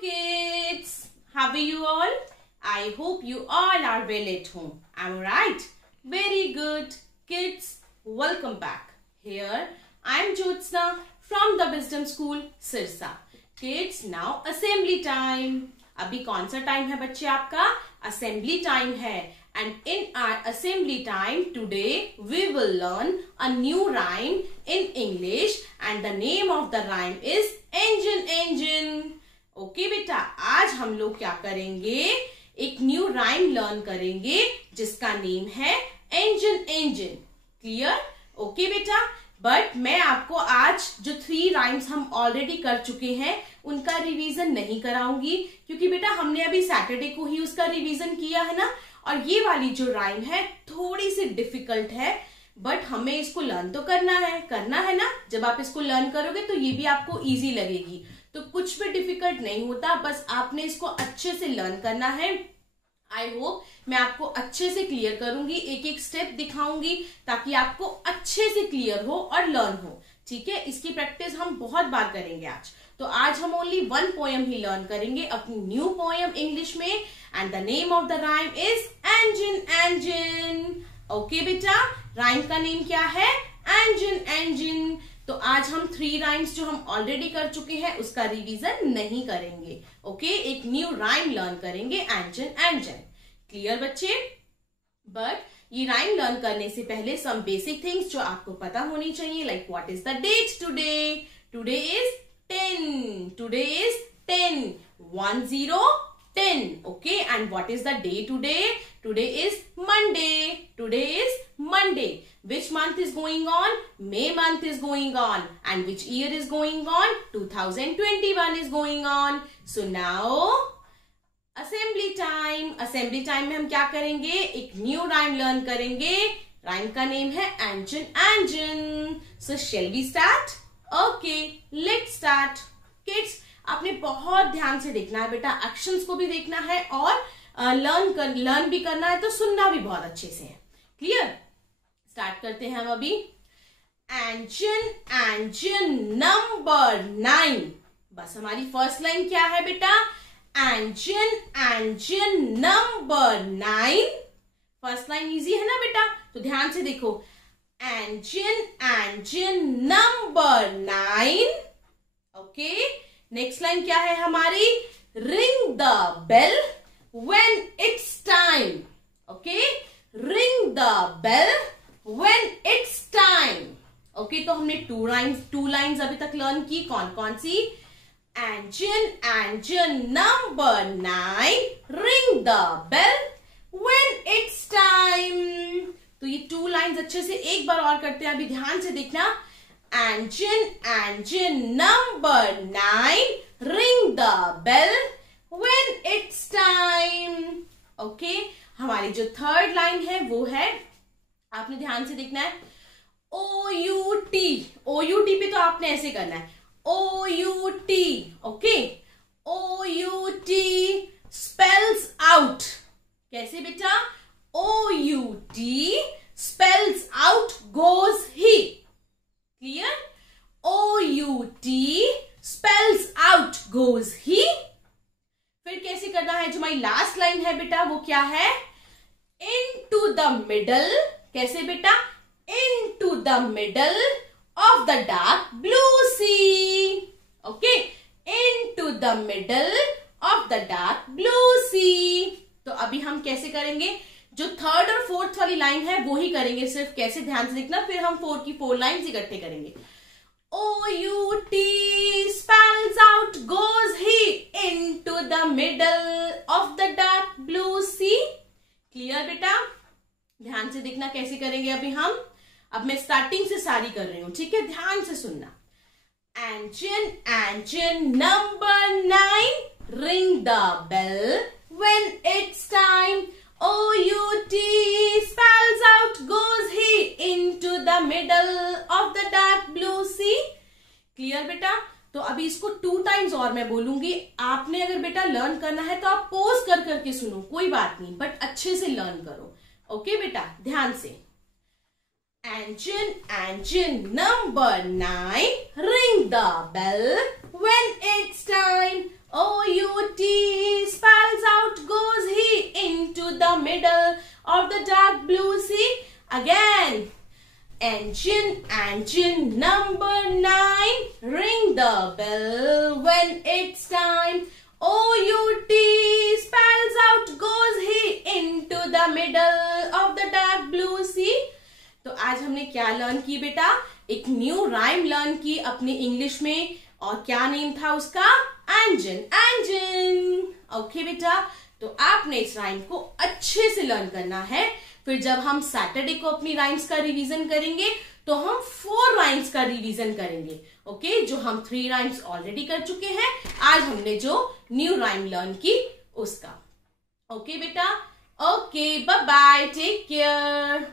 kids. How are you all? I hope you all are well at home. Am I right? Very good. Kids, welcome back. Here I am Jyotsna from the Wisdom School, Sirsa. Kids, now assembly time. अभी कौन सा time है बच्चे आपका? Assembly time है. And in our assembly time today we will learn a new rhyme in English and the name of the rhyme is engine. Okay बेटा, आज हम लोग क्या करेंगे? एक न्यू राइम लर्न करेंगे जिसका नेम है engine. क्लियर? ओके बेटा, बट मैं आपको आज जो 3 राइम्स हम ऑलरेडी कर चुके हैं उनका रिवीजन नहीं कराऊंगी, क्योंकि बेटा हमने अभी सैटरडे को ही उसका रिवीजन किया है ना। और ये वाली जो राइम है थोड़ी सी डिफिकल्ट है, बट हमें इसको लर्न तो करना है ना। जब आप इसको लर्न करोगे तो ये भी आपको इजी लगेगी, तो कुछ भी डिफिकल्ट नहीं होता, बस आपने इसको अच्छे से लर्न करना है। आई होप मैं आपको अच्छे से क्लियर करूंगी, एक एक स्टेप दिखाऊंगी ताकि आपको अच्छे से क्लियर हो और लर्न हो। ठीक है, इसकी प्रैक्टिस हम बहुत बार करेंगे आज। तो आज हम ओनली 1 पोएम ही लर्न करेंगे, अपनी न्यू पोएम इंग्लिश में, and the name of the rhyme is engine. Okay बेटा, राइम का नेम क्या है? engine. तो आज हम 3 राइम्स जो हम ऑलरेडी कर चुके हैं उसका रिवीजन नहीं करेंगे। ओके, एक न्यू राइम लर्न करेंगे engine. क्लियर बच्चे? बट ये राइम लर्न करने से पहले सम बेसिक थिंग्स जो आपको पता होनी चाहिए, like what is the date today? Today is 10. Today is 10. 10. Okay, and what is the day today? Today is Monday. Which month is going on? May month is going on. And which year is going on? 2021 is going on. So now assembly time में हम क्या करेंगे? एक new rhyme learn करेंगे। Rhyme का name है engine. So shall we start? Okay, let's start. Kids, आपने बहुत ध्यान से देखना है बेटा, एक्शंस को भी देखना है और लर्न भी करना है, तो सुनना भी बहुत अच्छे से है। क्लियर? स्टार्ट करते हैं हम अभी। engine number 9। बस हमारी फर्स्ट लाइन क्या है बेटा? engine number 9। First line easy है ना बेटा, तो ध्यान से देखो। engine number 9। Okay, next line क्या है हमारी? Ring the bell when it's time. Okay, ring the bell when it's time. Okay, तो हमने 2 लाइन्स अभी तक लर्न की। कौन कौन सी? engine number 9, ring the bell when it's time. तो ये 2 लाइन्स अच्छे से एक बार और करते हैं, अभी ध्यान से देखना। engine number 9, ring the bell when it's time. Okay, हमारी जो 3rd लाइन है वो है, आपने ध्यान से देखना है, OUT पे तो आपने ऐसे करना है, OUT. Okay, OUT spells out. कैसे बेटा? OUT spells out goes he. Clear? OUT spells out goes he. फिर कैसे करना है? जो हमारी लास्ट लाइन है बेटा वो क्या है? into the middle. कैसे बेटा? into the middle of the dark blue sea. Okay, into the middle of the dark blue sea. तो अभी हम कैसे करेंगे? जो 3rd और 4th वाली लाइन है वो ही करेंगे, सिर्फ कैसे ध्यान से देखना, फिर हम 4 की 4 लाइन्स इकट्ठे करेंगे। OUT spells out goes he into the middle of the dark blue sea. Clear बेटा? ध्यान से देखना कैसे करेंगे अभी हम। अब मैं स्टार्टिंग से सारी कर रही हूं, ठीक है? ध्यान से सुनना। engine number 9, ring the bell when it's time. OUT spells out goes he into the middle of the dark blue sea. Clear बेटा? तो अभी इसको 2 टाइम्स और मैं बोलूंगी। आपने अगर बेटा लर्न करना है तो आप पोज कर करके सुनो, कोई बात नहीं, बट अच्छे से लर्न करो। ओके बेटा, ध्यान से। engine number 9, ring the bell when it's time. O-U-T spells out goes he into the middle of the dark blue sea. Again. Engine, engine number 9, ring the bell when it's time. O-U-T spells out goes he into the middle of the dark blue sea. तो आज हमने क्या learn की बेटा? एक new rhyme learn की अपनी English में, और क्या नेम था उसका? Engine, engine. ओके बेटा, तो आपने इस राइम को अच्छे से लर्न करना है। फिर जब हम सैटरडे को अपनी राइम्स का रिवीजन करेंगे तो हम 4 राइम्स का रिवीजन करेंगे। ओके, जो हम 3 राइम्स ऑलरेडी कर चुके हैं, आज हमने जो न्यू राइम लर्न की उसका। ओके बेटा, okay, bye bye, take care.